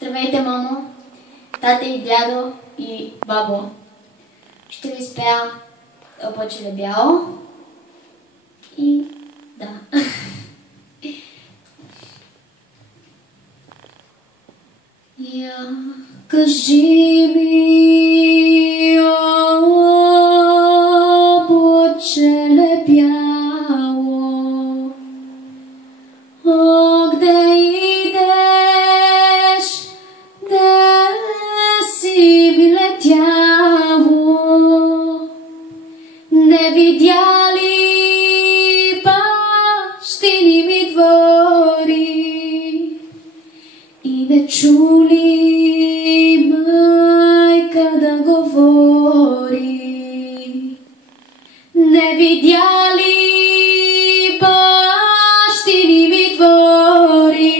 Здравейте, мамо, тата и дядо и бабо. Ще ви спя облаче бяло и да. Я, кажи ми, облаче бяло, где идеш, де си би летяло, не видя ли бащини ми двори и не чули майка да говори, не видя ли бащини ми двори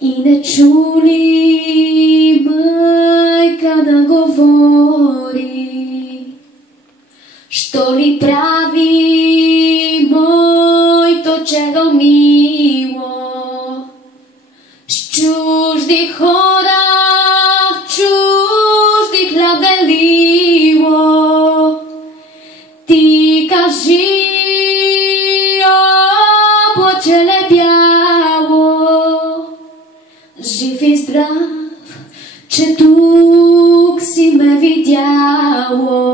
и не чули майка да говори. Що ли прави моето чедо мило с чужди хора, чужди хляб делило? Ти кажи, облаче бяло, жив и здрав, че тук си ме видяло.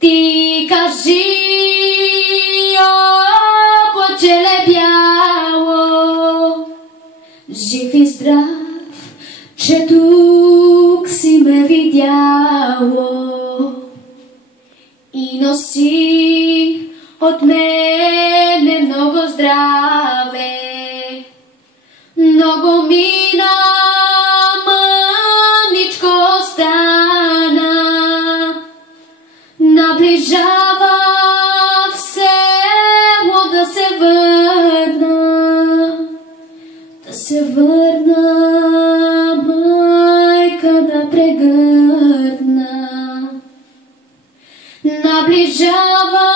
Ти кажи, облаче бяло, жив и здрав, че тук си ме видяло. И носи от мене много здраве, много мина, мъничко остана. Наближава в село да се върна, майка да прегърна. Наближава